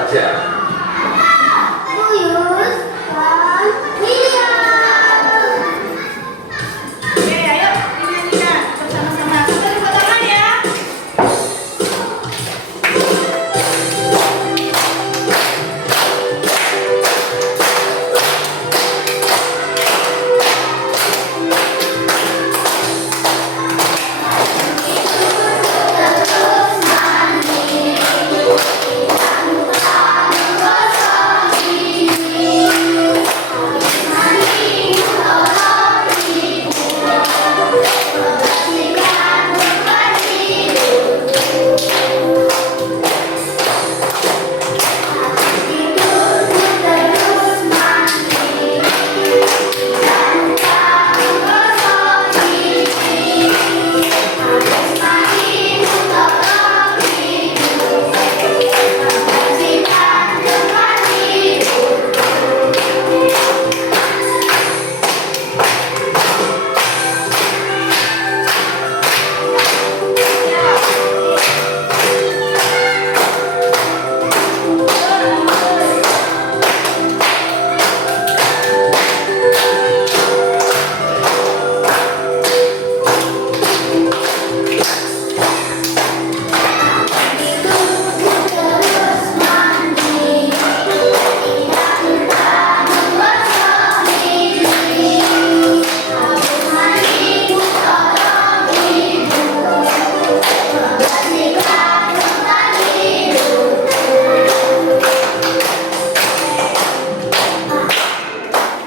saja. Tuyus dan William. Oke, ayo dinyanyikan bersama-sama. Sambil tepuk tangan ya.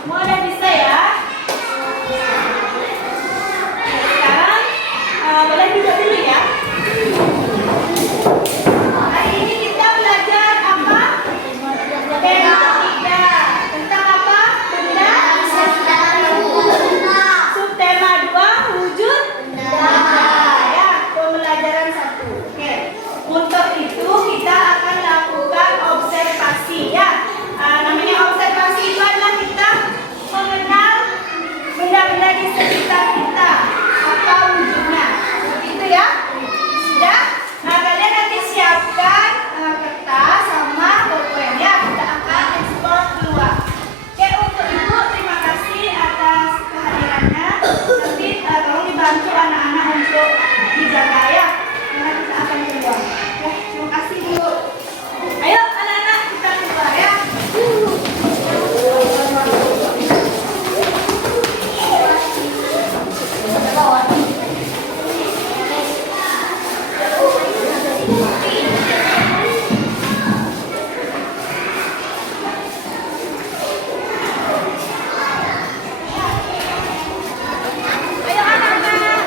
Mulai bisa ya. Sekarang boleh duduk dulu ya. Hari ini kita belajar apa? Tema 3. Tentang apa? Benda. Subtema 2, wujud benda. Ya, pembelajaran 1. Oke. Untuk itu kita akan lakukan observasi ya. Namanya observasi itu adalah kita mengenal benda-benda di sekitar kita, apa wujudnya, seperti itu ya. Sudah? Nah, kalian nanti siapkan kertas sama pulpen ya. Kita akan ekspor keluar. Oke, untuk ibu terima kasih atas kehadirannya. Nanti tolong dibantu anak-anak untuk dijaga ya, karena kita akan keluar. Oke, terima kasih bu. Ayo anak-anak kita keluar ya. Ayo anak-anak.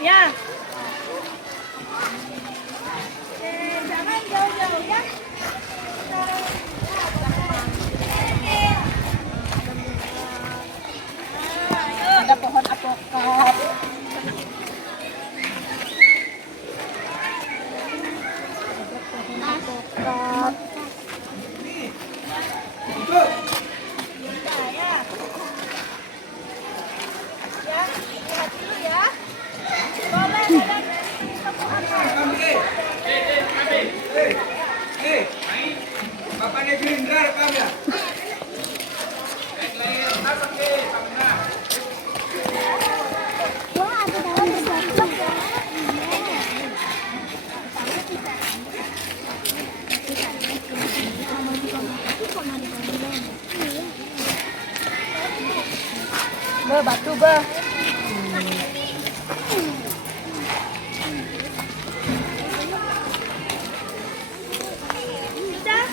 Ya. Jangan jauh-jauh ya. Ada pohon apokat. Ya. Ya, lihat dulu ya. Boleh Bapaknya Gerindra rekam ya? Batu be. Sudah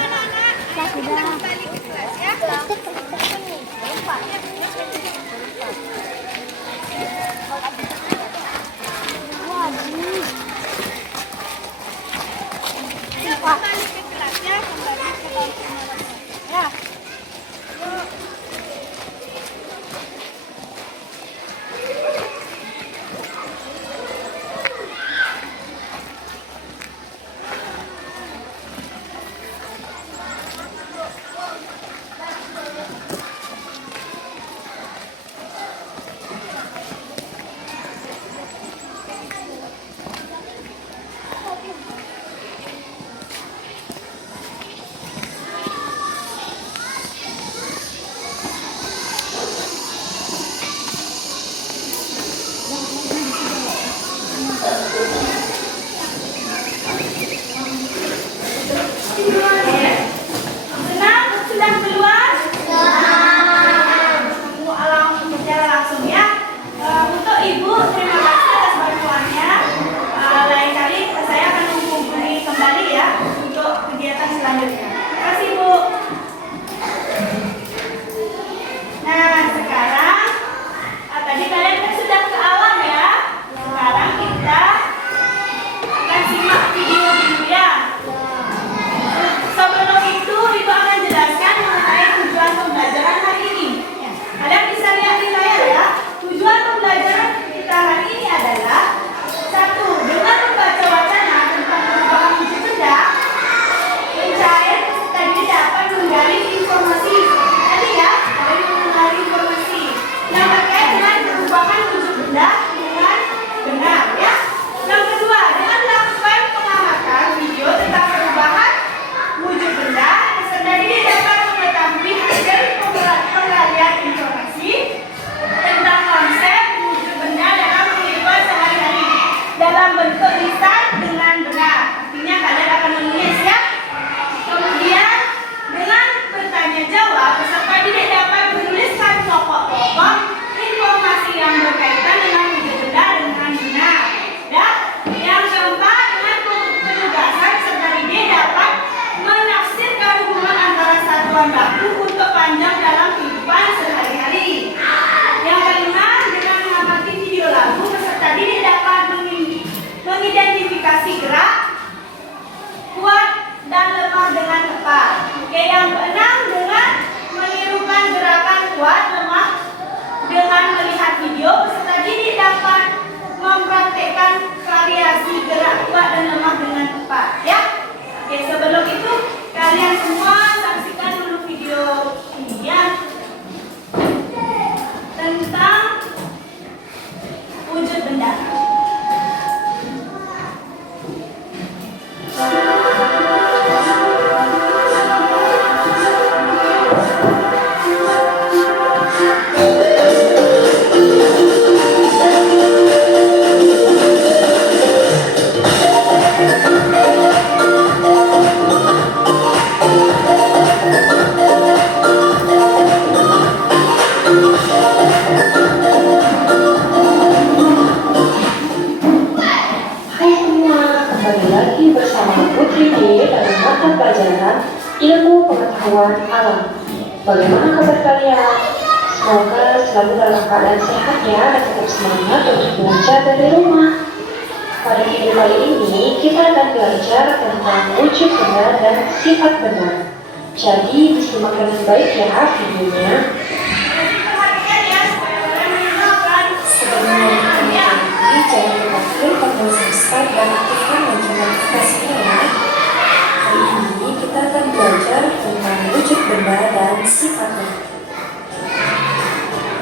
anak-anak. Kita kembali ke kelas ya. Wah, Oke, yang keenam dengan menirukan gerakan kuat lemah dengan melihat video, peserta didik dapat mempraktekkan variasi gerak kuat dan lemah dengan tepat, ya. Oke, sebelum itu kalian semua saksikan dulu video ini ya, tentang wujud benda. Ilmu pengetahuan alam. Bagaimana kabar kalian? Semoga selalu dalam keadaan sehat ya dan tetap semangat untuk belajar dari rumah. Pada video kali ini kita akan belajar tentang wujud benda dan sifat benda. Jadi disimak dengan baik ya videonya. Sebelumnya jangan lupa klik tombol subscribe dan aktifkan lonceng notifikasinya ya. Hari ini kita akan belajar tentang wujud benda dan sifatnya.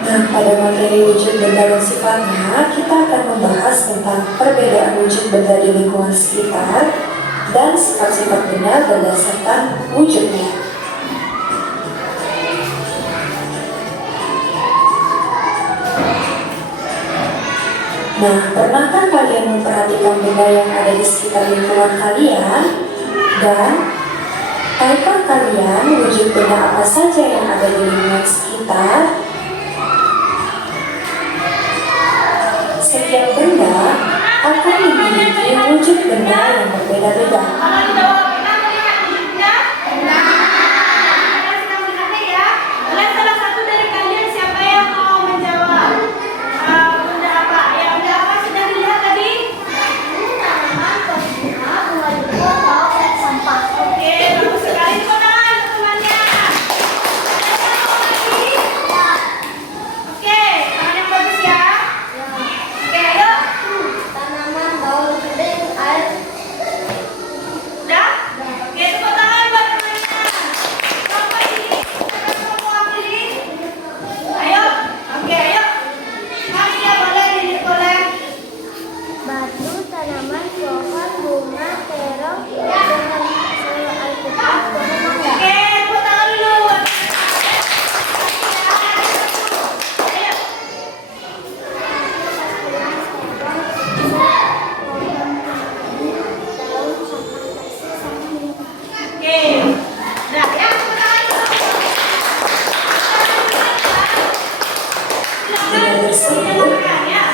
Nah, pada materi wujud benda dan sifatnya, kita akan membahas tentang perbedaan wujud benda di lingkungan sekitar dan sifat-sifat benda berdasarkan wujudnya. Nah, pernahkah kalian memperhatikan benda yang ada di sekitar lingkungan kalian? Dan tahukah kalian wujud benda apa saja yang ada di lingkungan sekitar? Setiap benda akan memiliki wujud benda yang berbeda-beda.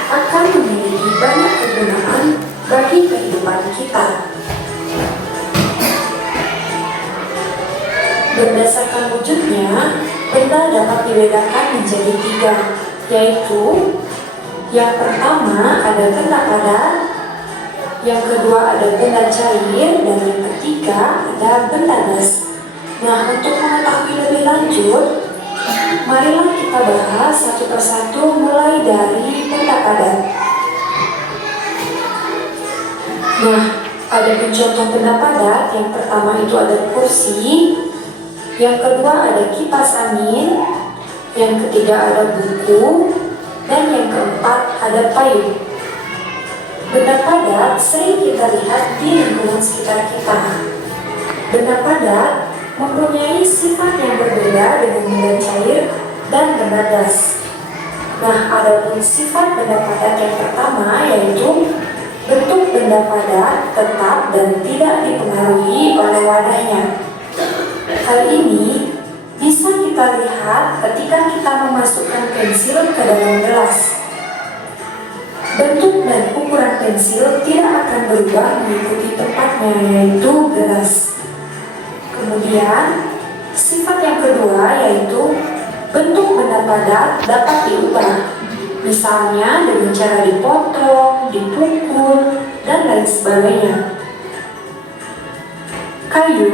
Akan memiliki banyak kegunaan bagi kehidupan kita. Berdasarkan wujudnya, benda dapat dibedakan menjadi 3, yaitu yang pertama ada benda padat, yang kedua ada benda cair, dan yang ketiga ada benda gas. Nah, untuk mengetahui lebih lanjut, marilah kita bahas satu persatu mulai dari benda padat. Nah, ada contoh benda padat. Yang pertama itu ada kursi, yang kedua ada kipas angin, yang ketiga ada buku, dan yang keempat ada payung. Benda padat sering kita lihat di lingkungan sekitar kita. Benda padat mempunyai sifat yang berbeda dengan benda cair dan benda gas. Nah, adapun sifat benda padat yang pertama yaitu bentuk benda padat tetap dan tidak dipengaruhi oleh wadahnya. Hal ini bisa kita lihat ketika kita memasukkan pensil ke dalam gelas. Bentuk dan ukuran pensil tidak akan berubah mengikuti tempatnya, yaitu gelas. Kemudian, sifat yang kedua yaitu bentuk benda padat dapat diubah, misalnya dengan cara dipotong, dipukul, dan lain sebagainya. Kayu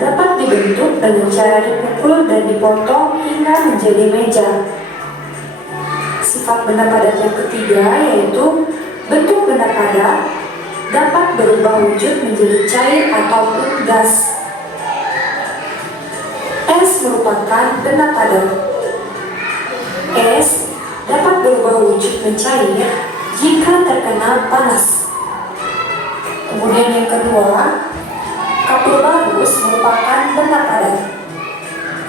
dapat dibentuk dengan cara dipukul dan dipotong hingga menjadi meja. Sifat benda padat yang ketiga yaitu bentuk benda padat dapat berubah wujud menjadi cair ataupun gas. Es merupakan benda padat. Es dapat berubah wujud mencair jika terkena panas. Kemudian yang kedua, kapur barus merupakan benda padat.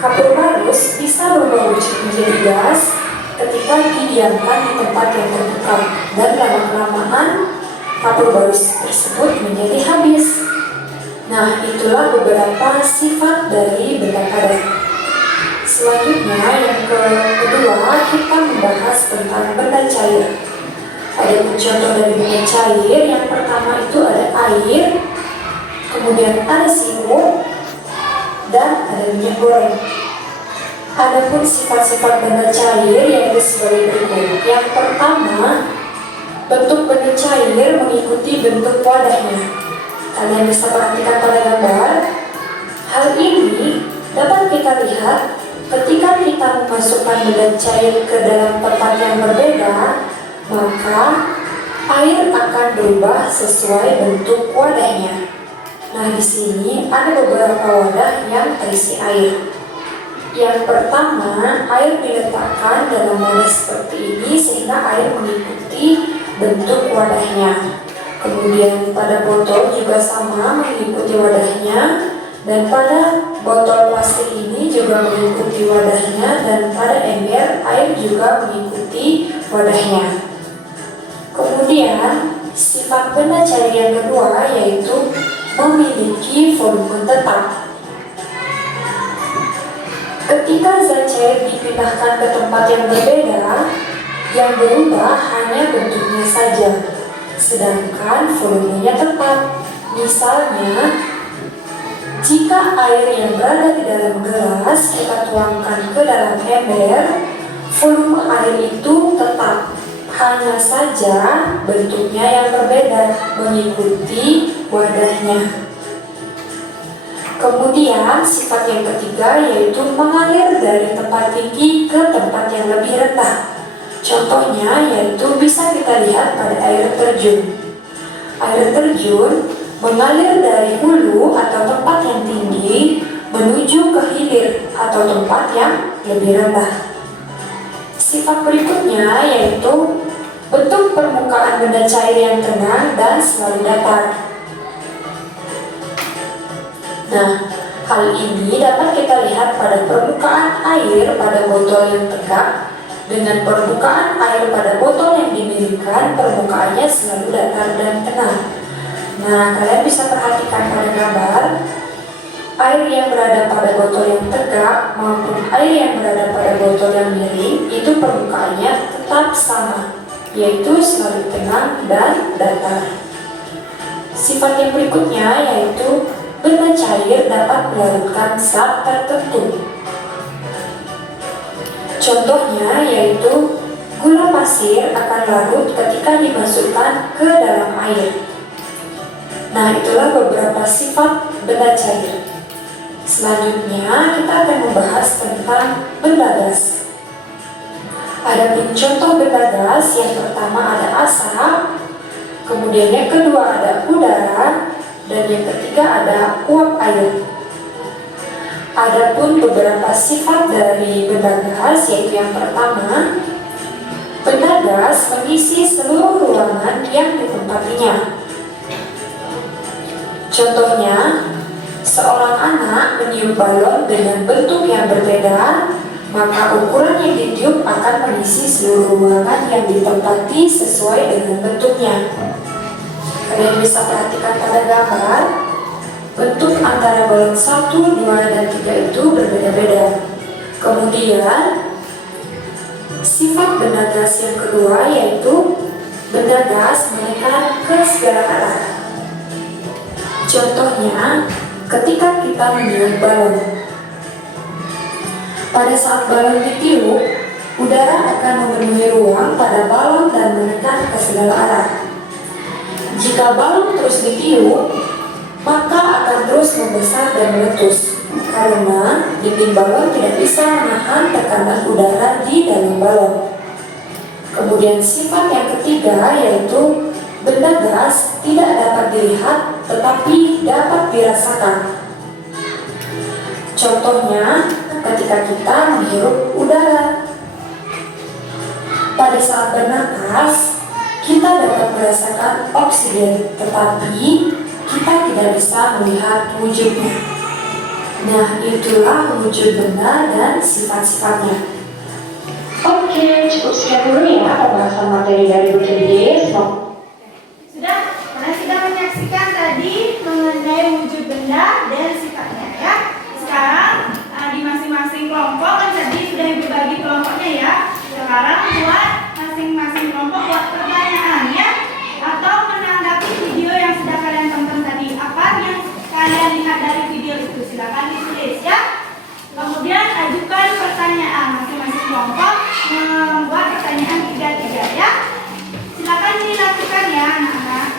Kapur barus bisa berubah wujud menjadi gas ketika didiamkan di tempat yang terbuka dan lama-kelamaan kapur barus tersebut menjadi habis. Nah, itulah beberapa sifat dari benda padat. Selanjutnya, yang kedua, kita membahas tentang benda cair. Ada contoh dari benda cair. Yang pertama itu ada air, kemudian ada sirup, dan ada minyak goreng. Adapun sifat-sifat benda cair yaitu sebagai berikut. Yang pertama, bentuk benda cair mengikuti bentuk wadahnya. Kalian bisa perhatikan pada gambar. Hal ini dapat kita lihat ketika kita memasukkan benda cair ke dalam tempat yang berbeda, maka air akan berubah sesuai bentuk wadahnya. Nah, di sini ada beberapa wadah yang terisi air. Yang pertama, air diletakkan dalam wadah seperti ini sehingga air mengikuti bentuk wadahnya. Kemudian pada botol juga sama mengikuti wadahnya, dan pada botol plastik ini juga mengikuti wadahnya, dan pada ember air juga mengikuti wadahnya. Kemudian sifat benda cair yang kedua yaitu memiliki volume tetap. Ketika zat cair dipindahkan ke tempat yang berbeda, yang berubah hanya bentuknya saja, sedangkan volumenya tetap. Misalnya, jika air yang berada di dalam gelas kita tuangkan ke dalam ember, volume air itu tetap, hanya saja bentuknya yang berbeda mengikuti wadahnya. Kemudian sifat yang ketiga yaitu mengalir dari tempat tinggi ke tempat yang lebih rendah. Contohnya yaitu bisa kita lihat pada air terjun. Air terjun mengalir dari hulu atau tempat yang tinggi menuju ke hilir atau tempat yang lebih rendah. Sifat berikutnya yaitu bentuk permukaan benda cair yang tenang dan selalu datar. Nah, hal ini dapat kita lihat pada permukaan air pada botol yang tegak dengan permukaan air pada botol yang dimiringkan, permukaannya selalu datar dan tenang. Nah, kalian bisa perhatikan pada gambar, air yang berada pada botol yang tegak maupun air yang berada pada botol yang miring itu permukaannya tetap sama, yaitu selalu tenang dan datar. Sifat yang berikutnya yaitu benda cair dapat melarutkan zat tertentu. Contohnya yaitu gula pasir akan larut ketika dimasukkan ke dalam air. Nah, itulah beberapa sifat benda cair. Selanjutnya kita akan membahas tentang benda gas. Adapun contoh benda gas, yang pertama ada asap, kemudian yang kedua ada udara, dan yang ketiga ada uap air. Adapun beberapa sifat dari benda gas yaitu yang pertama, benda gas mengisi seluruh ruangan yang ditempatinya. Contohnya, seorang anak meniup balon dengan bentuk yang berbeda, maka ukuran yang ditiup akan mengisi seluruh ruangan yang ditempati sesuai dengan bentuknya. Kalian bisa perhatikan pada gambar, bentuk antara balon 1, 2, dan 3 itu berbeda-beda. Kemudian, sifat benda gas yang kedua yaitu benda gas menekan ke segala arah. Contohnya, ketika kita meniup balon. Pada saat balon ditiup, udara akan memenuhi ruang pada balon dan menekan ke segala arah. Jika balon terus ditiup, maka akan terus membesar dan meletus karena dinding balon tidak bisa menahan tekanan udara di dalam balon. Kemudian sifat yang ketiga yaitu benda gas tidak dapat dilihat tetapi dapat dirasakan. Contohnya ketika kita menghirup udara. Pada saat bernapas, kita dapat merasakan oksigen, tetapi kita tidak bisa melihat wujudnya. Nah, itulah wujud benda dan sifat-sifatnya. Oke, cukup sekian dulu ya pembahasan materi dari Bu Tede. Sudah? Kalian sudah menyaksikan tadi mengenai wujud benda dan sifatnya ya. Sekarang di masing-masing kelompok kan tadi sudah dibagi kelompoknya ya. Sekarang buat masing-masing kelompok buat pertanyaan ya, atau menanggapi video yang sudah kalian tonton tadi. Apa yang kalian lihat dari video itu? Silakan ditulis ya. Kemudian ajukan pertanyaan, masing-masing kelompok membuat pertanyaan 3-3 ya. Silakan dilakukan ya anak-anak.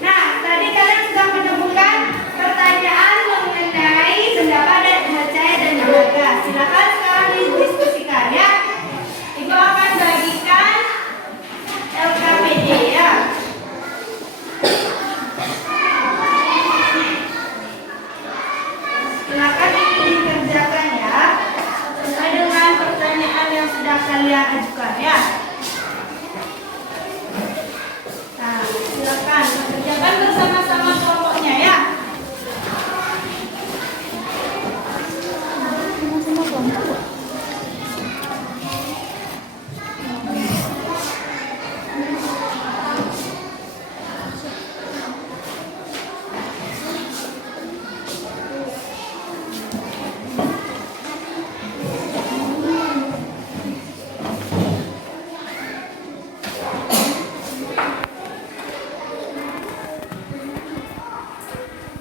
Nah, tadi kalian sudah menemukan pertanyaan mengenai benda padat. Baca sudah kalian ajukan ya. Nah, silakan kerjakan bersama-sama kelompoknya ya.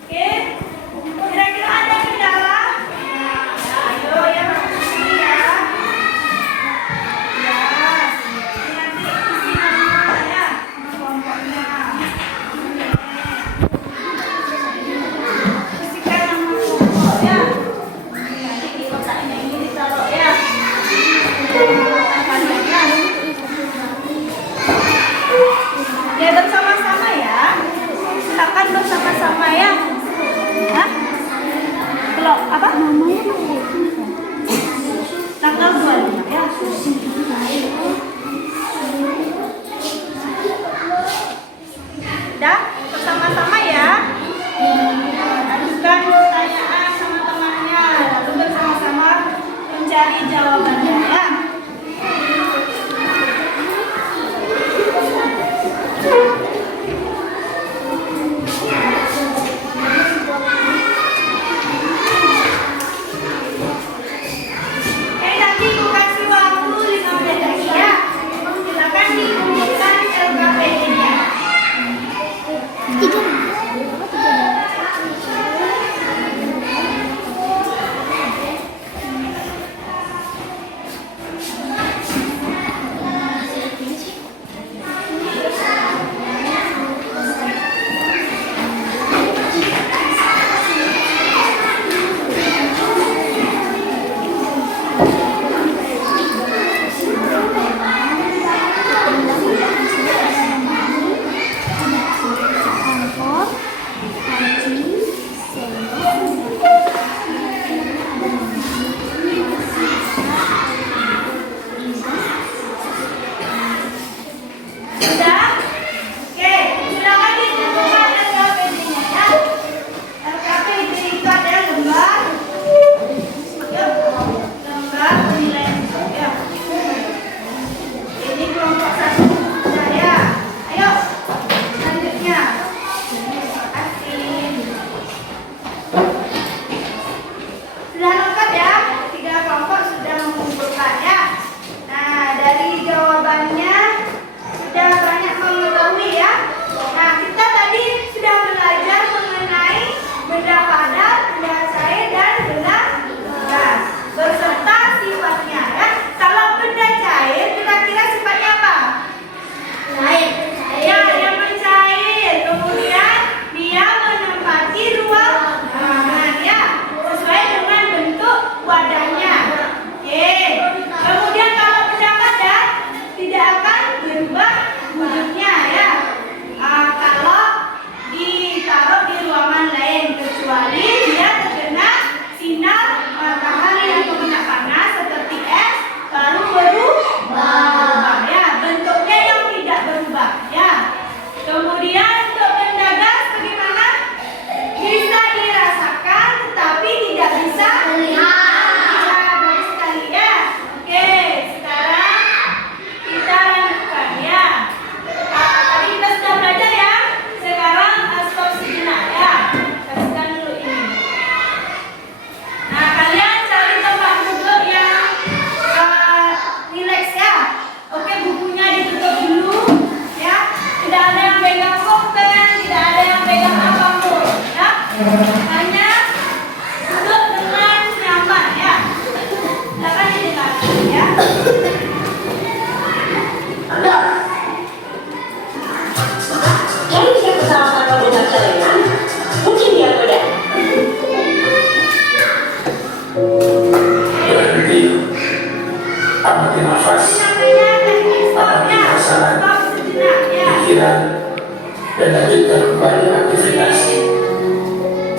Oke, kira-kira ada kendala? Ayo ya, sini ya. Ya, ini nanti isi nama ya, nama kelompoknya. Isikan nama kelompok ya. Nanti di kotaknya ini ditaruh ya. Ya bersama-sama ya. Silakan bersama-sama ya. Hah? Belum apa? Tanggal 25 ya. Udah bersama-sama ya. Ajukan pertanyaan sama temannya, lalu bersama-sama mencari jawabannya ya. Nanti aku kasih waktu 5 menit lagi ya. Silakan dikumpulkan LKPD-nya. Sudah? Oke, silakan dikumpulkan LKPD-nya ya. LKPD itu ada lembar. Yuk, lembar penilaian ya. Ini kelompok 1 sudah ya. Ayo, selanjutnya. Terima kasih. Sudah lengkap ya? 3 kelompok sudah mengumpulkan ya. Nah, dari jawabannya sudah banyak mengetahui ya. Nah, kita tadi sudah belajar mengenai benda padat, benda cair, dan benda gas beserta sifatnya ya. Kalau benda cair kira-kira sifatnya apa? Cair. Ya, yang mencair. Kemudian dia menempati ruangan ya, sesuai dengan bentuk wadahnya. Oke. Kemudian kalau benda padat tidak akan berubah wujudnya ya. Kalau ditaruh di ruangan lain, kecuali dia terkena sinar matahari atau kena panas seperti es, baru berubah ya. Bentuknya yang tidak berubah ya. Kemudian untuk benda gas bagaimana? Bisa dirasakan tetapi tidak bisa Terlihat. Ya, bagus sekali ya. Oke, sekarang kita lanjutkan ya. Tadi kita sudah belajar ya. Sekarang stop sejenak ya. Kasihkan dulu ini. Nah, kalian cari tempat duduk yang relax ya. Oke, bukunya ditutup dulu ya. Tidak ada yang pegang pulpen, tidak ada yang pegang apapun ya. Hanya duduk dengan nyaman ya. Silakan didengarkan ya. Anda yang bisa bersama-sama dengan celengan, mungkin dia mudah. Berhenti, amati nafas, Namanya teknik stop ya. perasaan, Stop sejenak ya. pikiran, dan lanjutkan kembali aktivitas.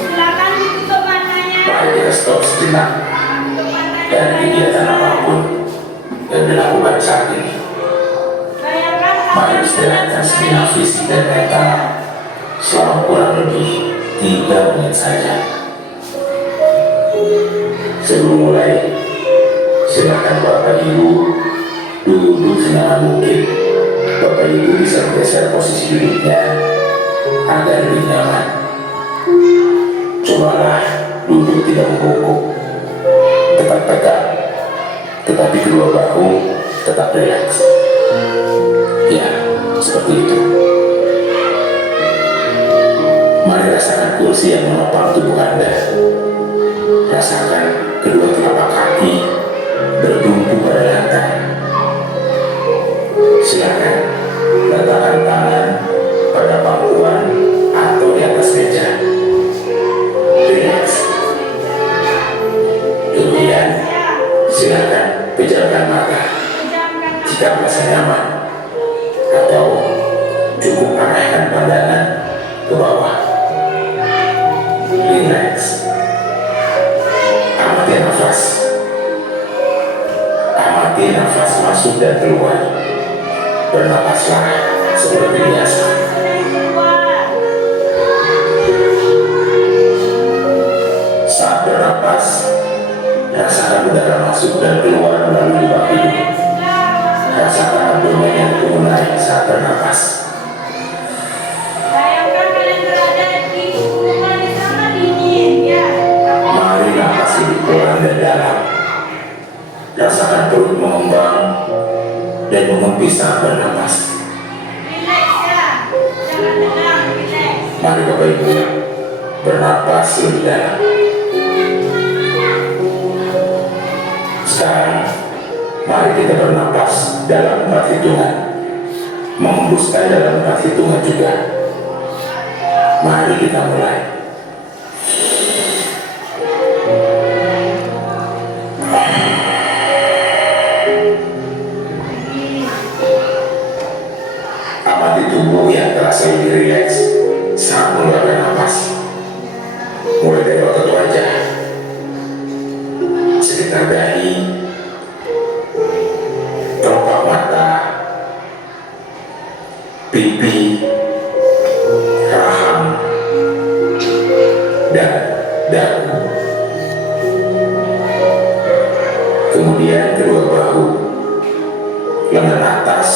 Silakan ditutup matanya. Mari kita stop sejenak Tutup matanya. dari kegiatan apapun yang dilakukan saat ini. Bayangkan Mari istirahatkan sejenak fisik dan mental selama kurang lebih 3 menit saja. Sebelum mulai, silakan Bapak Ibu duduk senyaman mungkin. Bapak Ibu bisa bergeser posisi duduknya agar lebih nyaman. Cobalah duduk tidak membungkuk, tetap tegak, tetapi kedua bahu tetap rileks. Ya, seperti itu. Mari rasakan kursi yang menopang tubuh Anda. Rasakan kedua telapak kaki bertumpu pada lantai. Silakan letakkan tangan pada pangkuan atau di atas meja. Relax. Kemudian silakan pejamkan mata jika merasa nyaman, atau cukup arahkan pandangan ke bawah. Relax. Amati nafas. Amati nafas masuk dan keluar. Bernapaslah seperti biasa. Saat bernapas, rasakan udara masuk dan keluar melalui lubang hidung. Rasakan abdomen yang turun naik saat bernapas. Bayangkan kalian berada di hubungan yang sangat dingin, ya. Mari napas lebih pelan dan dalam. Rasakan perut mengembang dan mengempis saat bernapas. Relax ya, jangan tegang, relax. Mari Bapak Ibu bernapas lebih dalam. Sekarang mari kita bernapas dalam 4 hitungan, mengembuskan dalam 4 hitungan juga. Mari kita mulai. Amati tubuh yang terasa lebih rileks saat mengeluarkan napas. Mulai dari otot wajah, sekitar dahi, kelopak mata, pipi, rahang, dan dagu. Kemudian kedua bahu, lengan atas,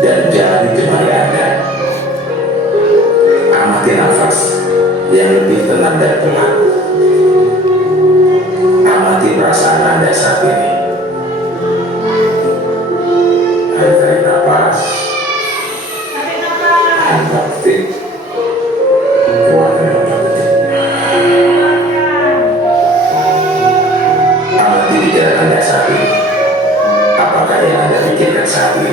dan jari jemari Anda. Amati nafas yang lebih tenang dan pelan. Amati perasaan Anda saat ini. Tarik nafas, Tarik nafas. tahan 4 detik, keluarkan dalam 4 detik. Amati pikiran Anda saat ini. Apakah yang Anda pikirkan saat ini?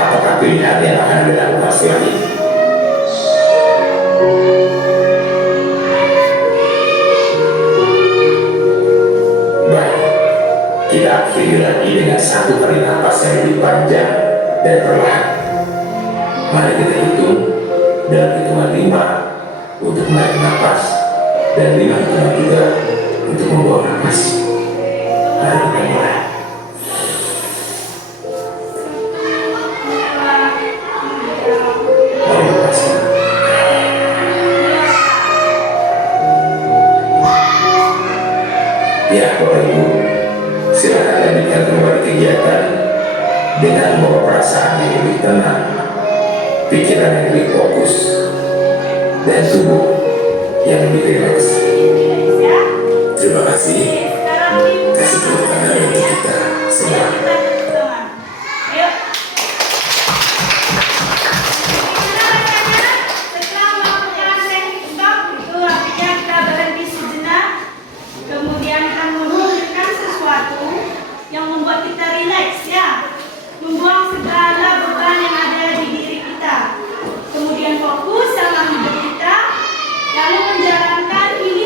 Apakah pilihan yang akan Anda lakukan setelah ini? Baik, kita akhiri lagi dengan 1 kali napas yang lebih panjang dan perlahan. Mari kita hitung dalam hitungan 5 untuk menarik napas dan 5 hitungan juga untuk membuang napas. Mari kita mulai. Mari lepaskan. Ya Bapak Ibu, silakan lanjutkan kembali kegiatan dengan membawa perasaan yang lebih tenang, pikiran yang lebih fokus, dan tubuh yang lebih rileks. Relax ya. Terima kasih. Sekarang ibu. Kasih tepuk tangan untuk kita semua. Ayo. Gimana rasanya? Setelah melakukan teknik stop, itu artinya kita berhenti sejenak, kemudian akan memikirkan sesuatu yang membuat kita rileks ya, membuang segala beban yang ada di diri kita, kemudian fokus sama hidup kita, lalu menjalankan ini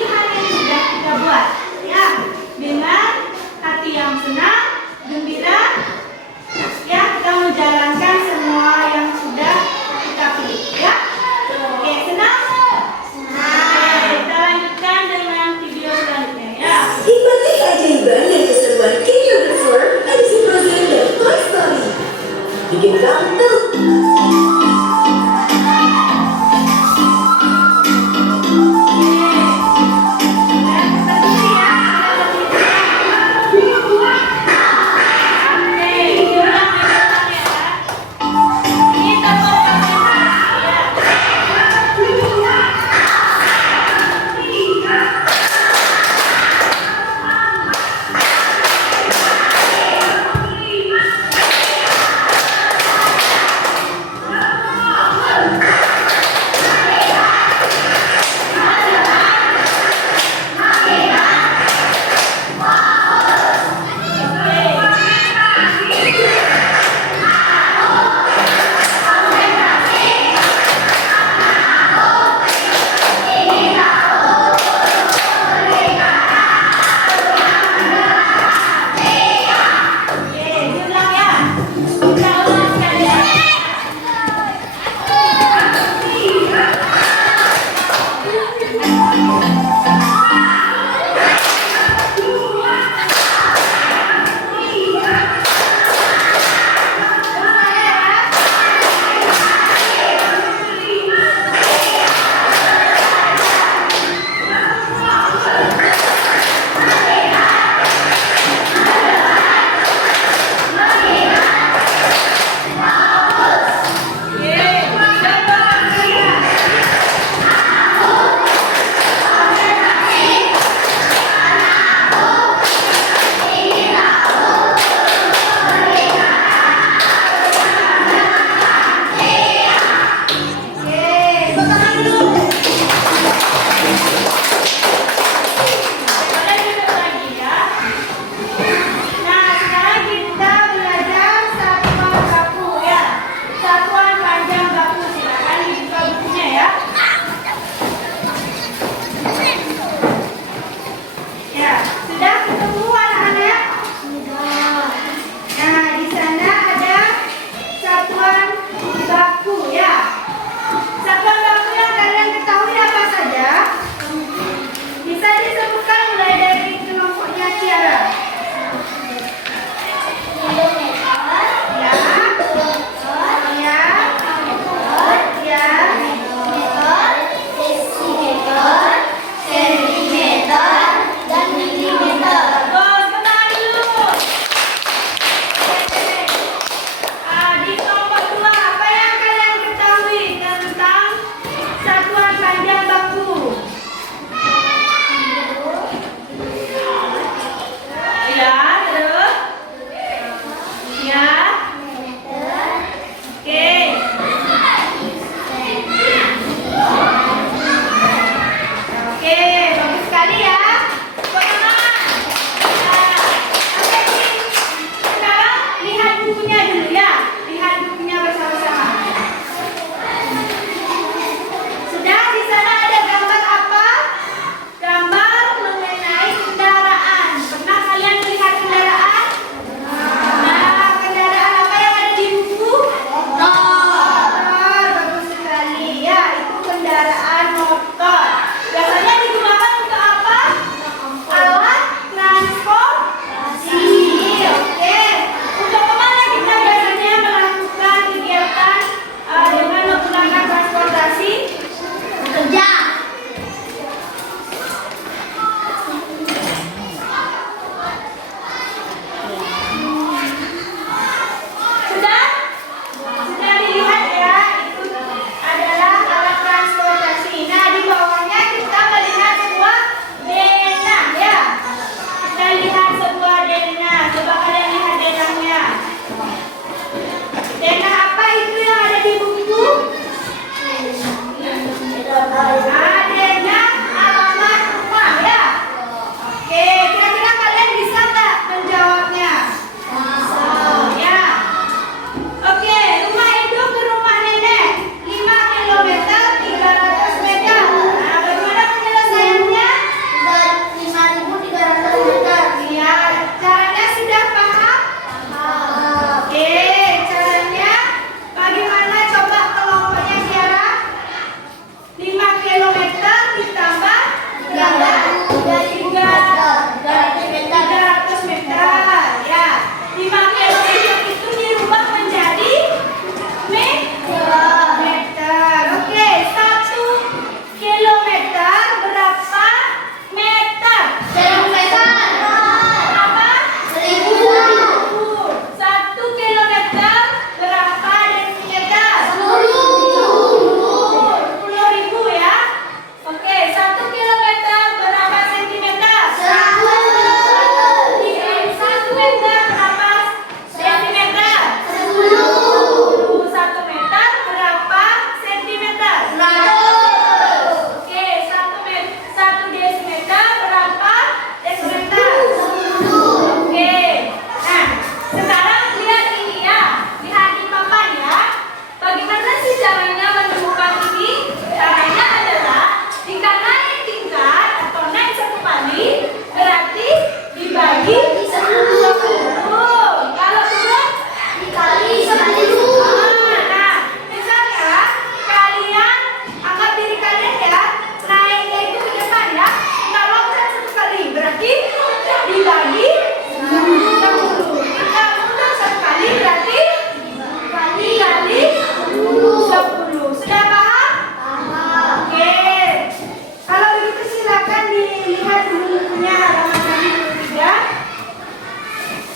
bukunya halaman 103.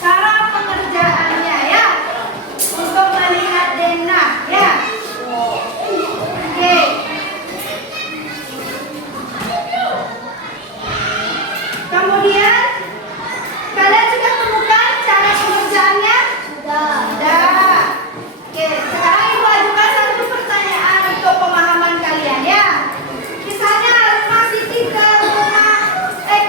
Cara pengerjaannya ya, untuk melihat denah ya. Oke. Kemudian kalian sudah temukan cara pengerjaannya? Sudah. Oke, sekarang Ibu ajukan satu pertanyaan untuk pemahaman kalian ya. Misalnya rumah Siti ke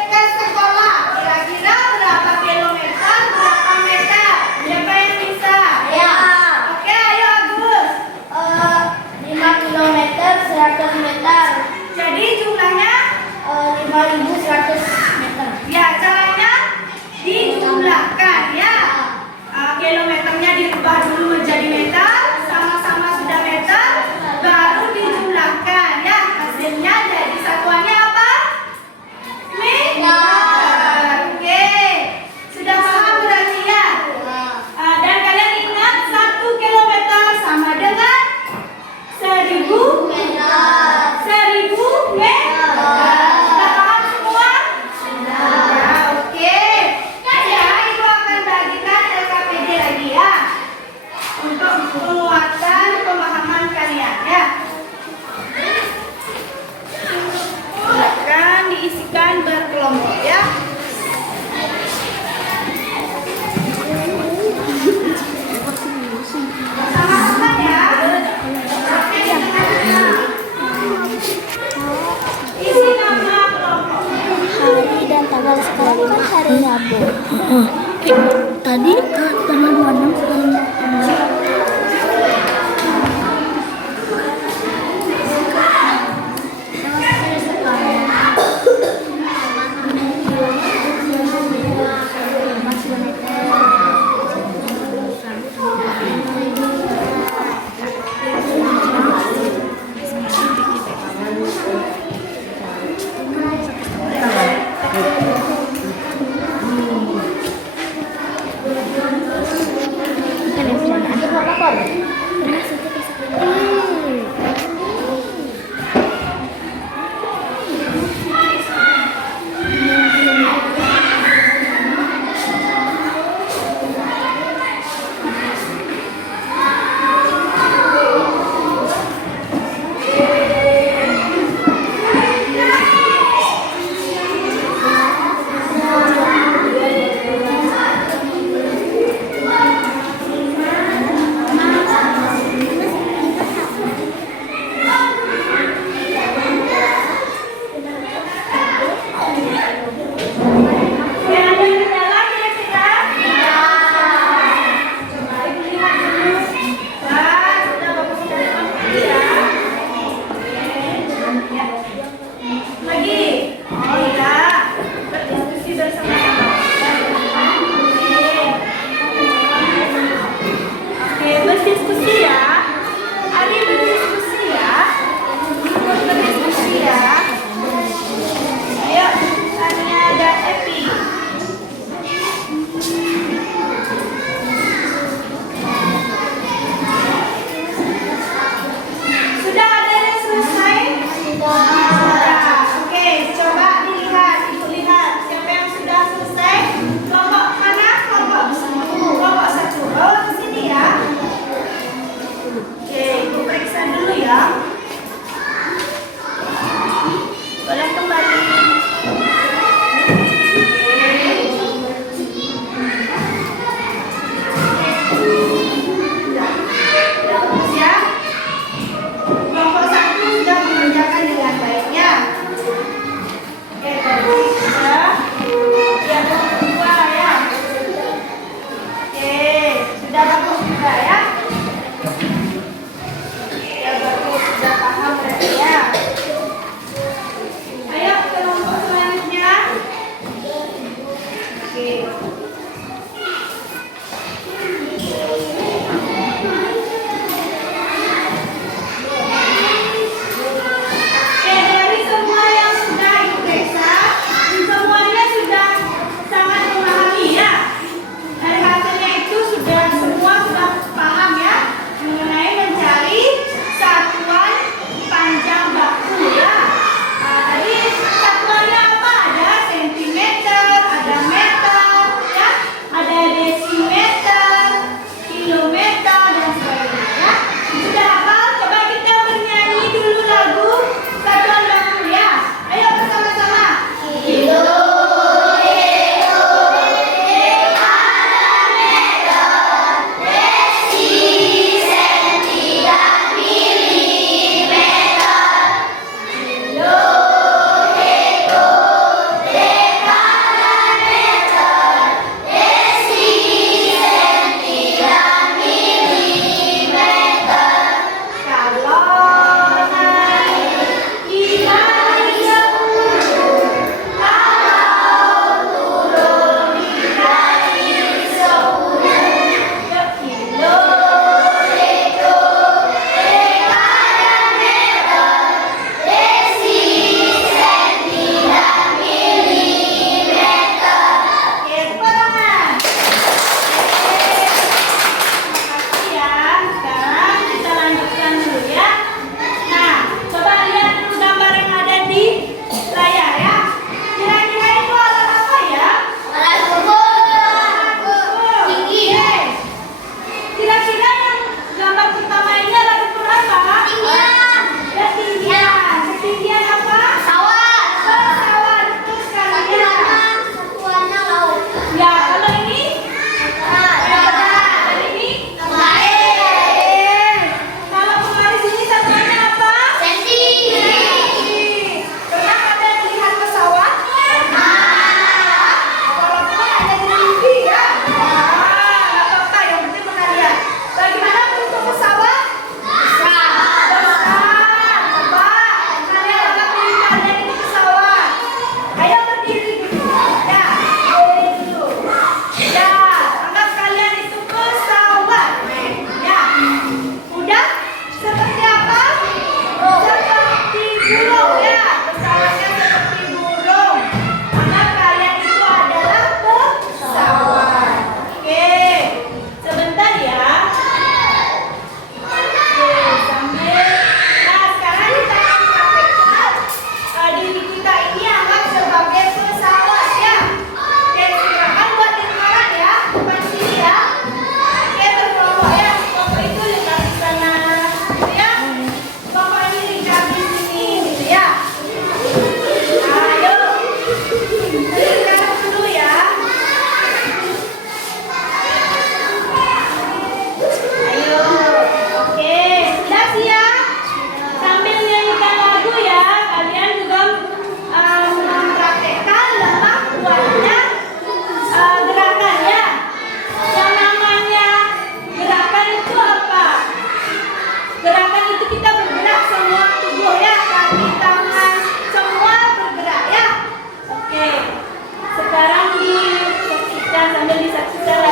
ke sekolah, kira-kira berapa kilometer, berapa meter? Siapa yang bisa? Ya. Oke, ayo Agus. 5 kilometer 100 meter. Jadi jumlahnya 5.100 meter. ya caranya dijumlahkan ya. Kilometernya dirubah dulu menjadi meter, sama-sama sudah meter, baru dijumlahkan ya. Hasilnya jadi satuannya apa? Meter. Oke, sudah paham berarti ya. Dan kalian ingat 1 kilometer sama dengan 1000 meter. 1000 meter. Sudah paham semua? Ya, oke. Ya, Ibu akan bagikan LKPD lagi ya, untuk menguatkan pemahaman kalian ya. Silakan diisikan berkelompok ya. Sama-sama ya. Isi nama kelompok. Hari dan tanggal sekarang kan hari Rabu. Tadi tanggal 26 sekarang.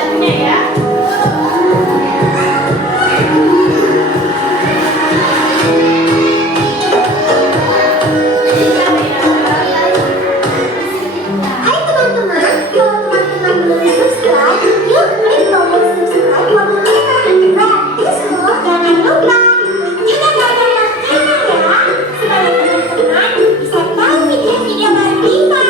lagunya ya. Hai teman-teman, kalau teman-teman belum subscribe, yuk klik tombol subscribe warna merah. Gratis loh, jangan lupa. Juga ada loncengnya ya, supaya teman-teman bisa tahu video-video baru kita.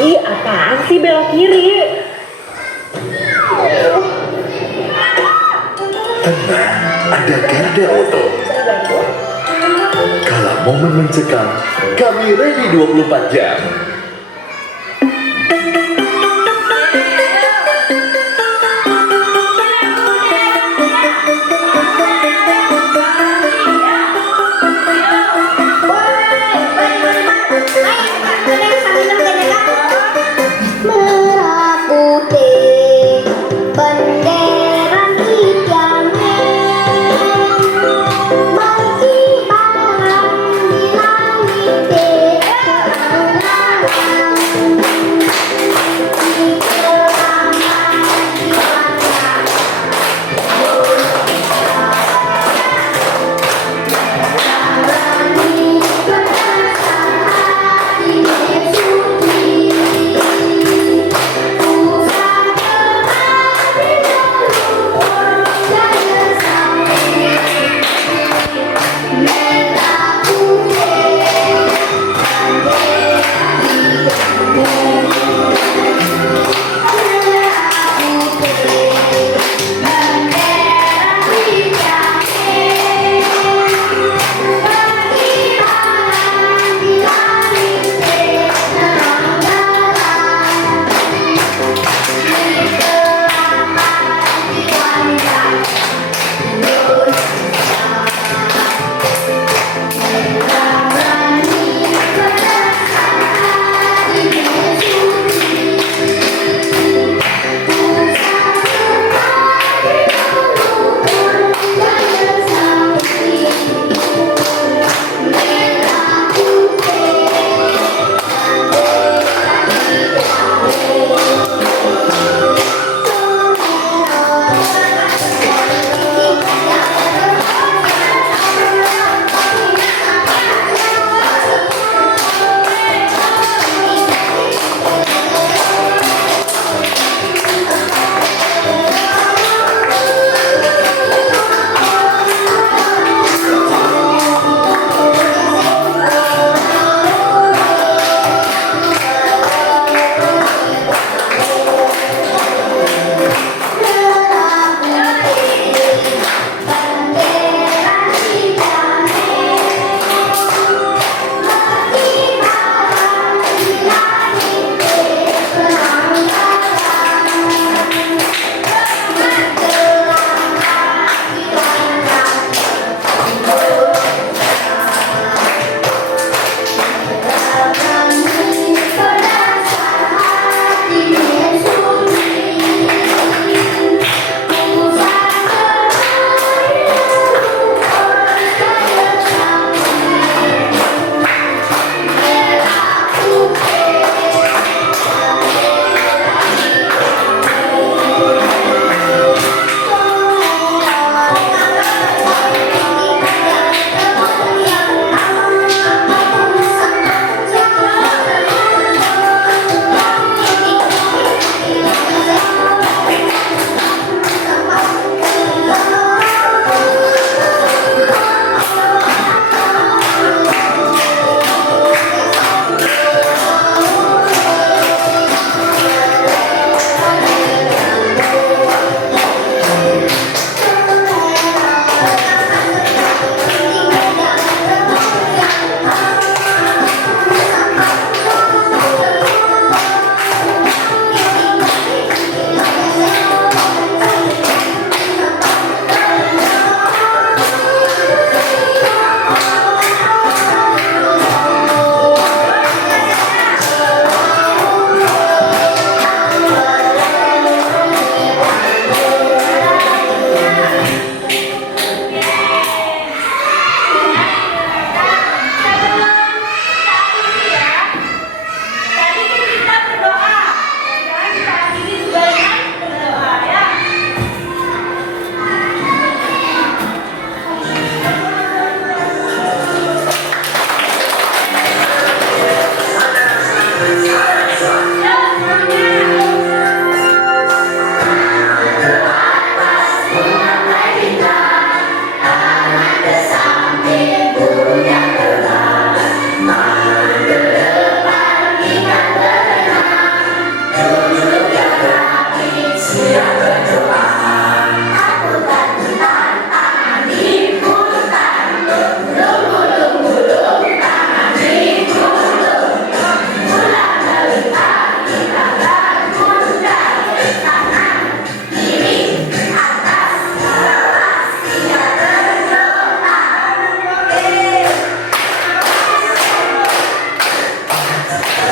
Ih, apaan sih belok kiri? Tenang, ada garda oto. Kalau momen mencekam, kami ready 24 jam. Merah putih bendera kikiangnya berkibaran di langit terang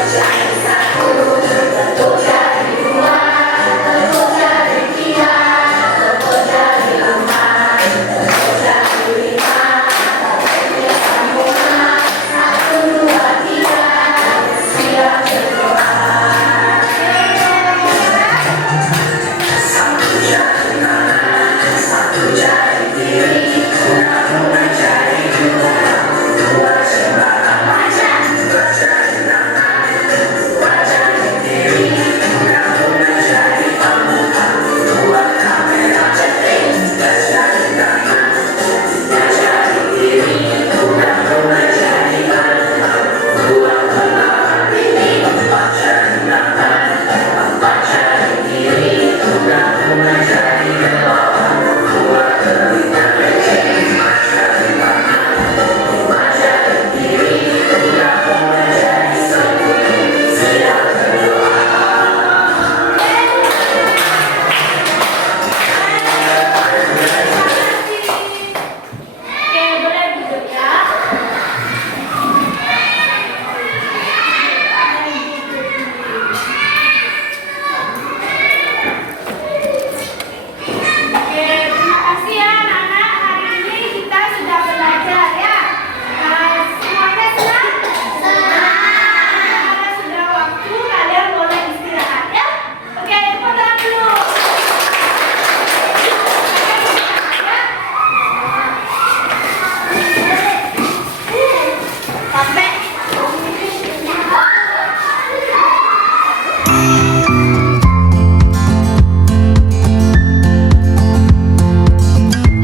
saja.